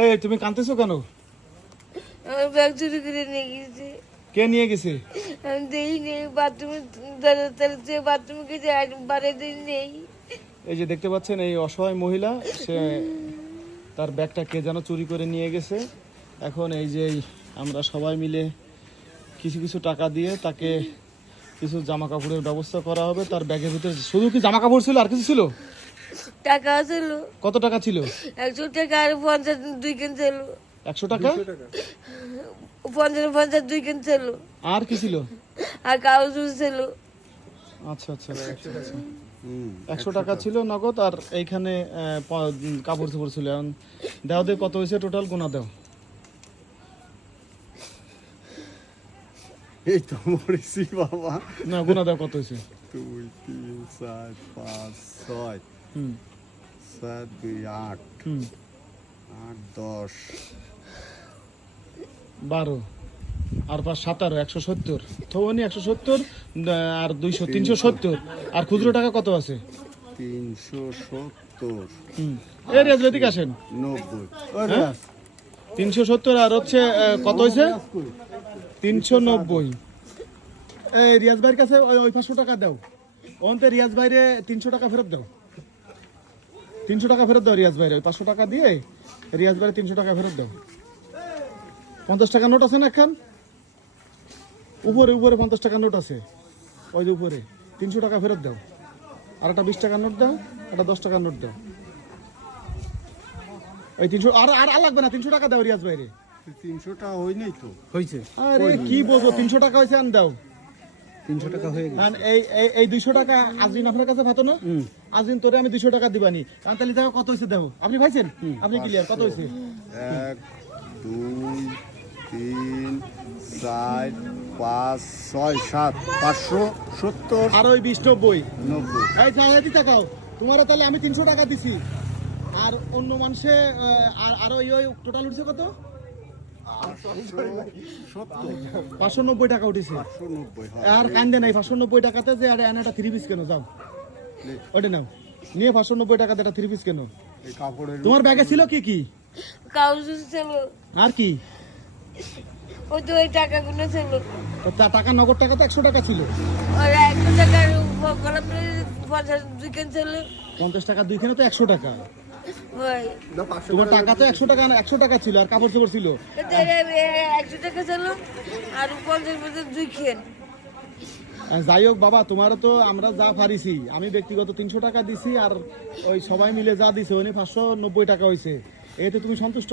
এই তুমি কাঁদতেছো কেন? আমার ব্যাগ চুরি করে নিয়ে গেছে। কে নিয়ে গেছে? আমি দেই নেই, বাথরুমে বাথরুমে গেছে, বাড়িতে নেই। এই যে দেখতে পাচ্ছেন এই অসহায় মহিলা, সে তার ব্যাগটা কে যেন চুরি করে নিয়ে গেছে। এখন এই যে আমরা সবাই মিলে কিছু কিছু টাকা দিয়ে তাকে কিছু জামা কাপড়ের ব্যবস্থা করা হবে। তার ব্যাগের ভিতরে শুধু কি জামা কাপড় ছিল আর কিছু ছিল? টাকা ছিল কত টাকা ছিল? 100 টাকা আর 50 2 কেন ছিল। 100 টাকা 50 2 কেন ছিল। আর কি ছিল? আর কাগজ ছিল। আচ্ছা আচ্ছা 100 টাকা ছিল নগদ, আর এইখানে কাপড় চোপড় ছিল। এখন দাও দে কত হয়েছে টোটাল, গোনা দাও। এই তো মরেছি বাবা। না গোনা দাও কত হয়েছে। 2 3 4 5 6 হুম 7 2 8 হুম 8 10 12 আর 5 17 170 থবনি 170 আর 200 370। আর খুচরো টাকা কত আছে? 370 হুম এই রেজ এদিকে আসেন। 90 হ্যাঁ? 370 আর হচ্ছে কত হয়েছে? 390। এই রিয়াজ ভাইয়ের কাছে ওই 500 টাকা দাও। অন্তে রিয়াজ ভাইরে 300 টাকা ফেরত দাও। 300 টাকা ফেরত দাও রিয়াজ ভাইরে। ওই 500 টাকা দিয়ে রিয়াজ ভাইরে 300 টাকা ফেরত দাও। 50 টাকা নোট আছে না এখন? উপরে উপরে 50 টাকা নোট আছে, ওই যে উপরে। 300 টাকা ফেরত দাও। আর একটা 20 টাকার নোট দাও, একটা 10 টাকার নোট দাও। ওই 300 আর আর আর লাগবে না, 300 টাকা দাও রিয়াজ ভাইরে। 300 টা হই নাই তো। হয়েছে? আরে কি বলছো, 300 টাকা হয়েছে, আন দাও। 300 টাকা হয়ে গেছে। আর এই 200 টাকা আজরিন আপনার কাছে ভাতো না? আজরিন তোরে আমি 200 টাকা দিবানি। কারণ তাহলে দেখো কত হয়েছে দেখো। আপনি পাইছেন? আপনি ক্লিয়ার কত হয়েছে? 1 2 3 4 5 6 7 570 আর ওই 20 90। 90 এই চাহিদি টাকাও তোমারা, তাহলে আমি 300 টাকা দিছি। আর অন্য মানুষে আর ওই টোটাল উঠছে কত? 590 টাকা উঠেছে। 590 আর কান্দে নাই 590 টাকাতে যে আর একটা 3 পিস কেন যাও ওটা নাও নিয়ে 590 টাকাতে একটা 3 পিস কেন। এই কাপড়ের তোমার ব্যাগে ছিল কি কি কাগজ ছিল। আর কি? ওই তো ওই টাকাগুলো ছিল। তো টাকা নগদ টাকা তো 100 টাকা ছিল। আর 100 টাকার গলাপ 50 2 কেন ছিল। 50 টাকা দুইখানে তো 100 টাকা। ওই তোমার টাকা তো 100 টাকা না, 100 টাকা ছিল আর কাপড় চোপড় ছিল। 100 টাকা ছিল আর 50 2 কেন। যাই হোক বাবা, তোমারও তো আমরা যা পারিছি, আমি ব্যক্তিগত 300 টাকা দিছি আর ওই সবাই মিলে যা দিছে ওই 590 টাকা হয়েছে। এতে তুমি সন্তুষ্ট?